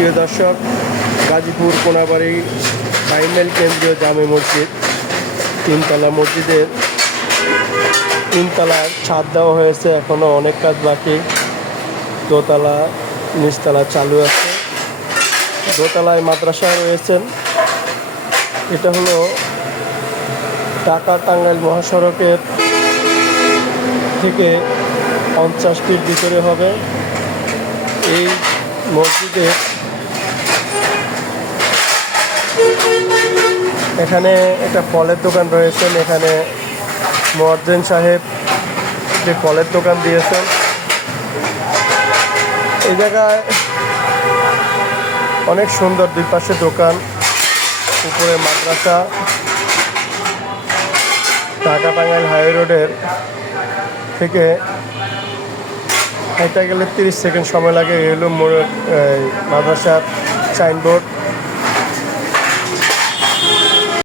প্রিয় দর্শক, গাজীপুর কোনাবাড়ি টাইমেল কেন্দ্রীয় জামে মসজিদ তিনতলা মসজিদের তিনতলার ছাদ দেওয়া হয়েছে, এখনও অনেক কাজ বাকি। দোতলা নিচতলা চালু আছে। দোতলায় মাদ্রাসা রয়েছেন। এটা হলো ঢাকা টাঙ্গাইল মহাসড়কের থেকে 50 ফিট ভিতরে হবে এই মসজিদে। এখানে একটা ফলের দোকান রয়েছেন। এখানে মুয়াজ্জিন সাহেব যে ফলের দোকান দিয়েছেন। এই জায়গায় অনেক সুন্দর, দুই পাশে দোকান, উপরে মাদ্রাসা। ঢাকা টাঙ্গাইল হাই রোডের থেকে হাইটা গেলে 30 সেকেন্ড সময় লাগে। এই হলো মাদ্রাসার সাইনবোর্ড।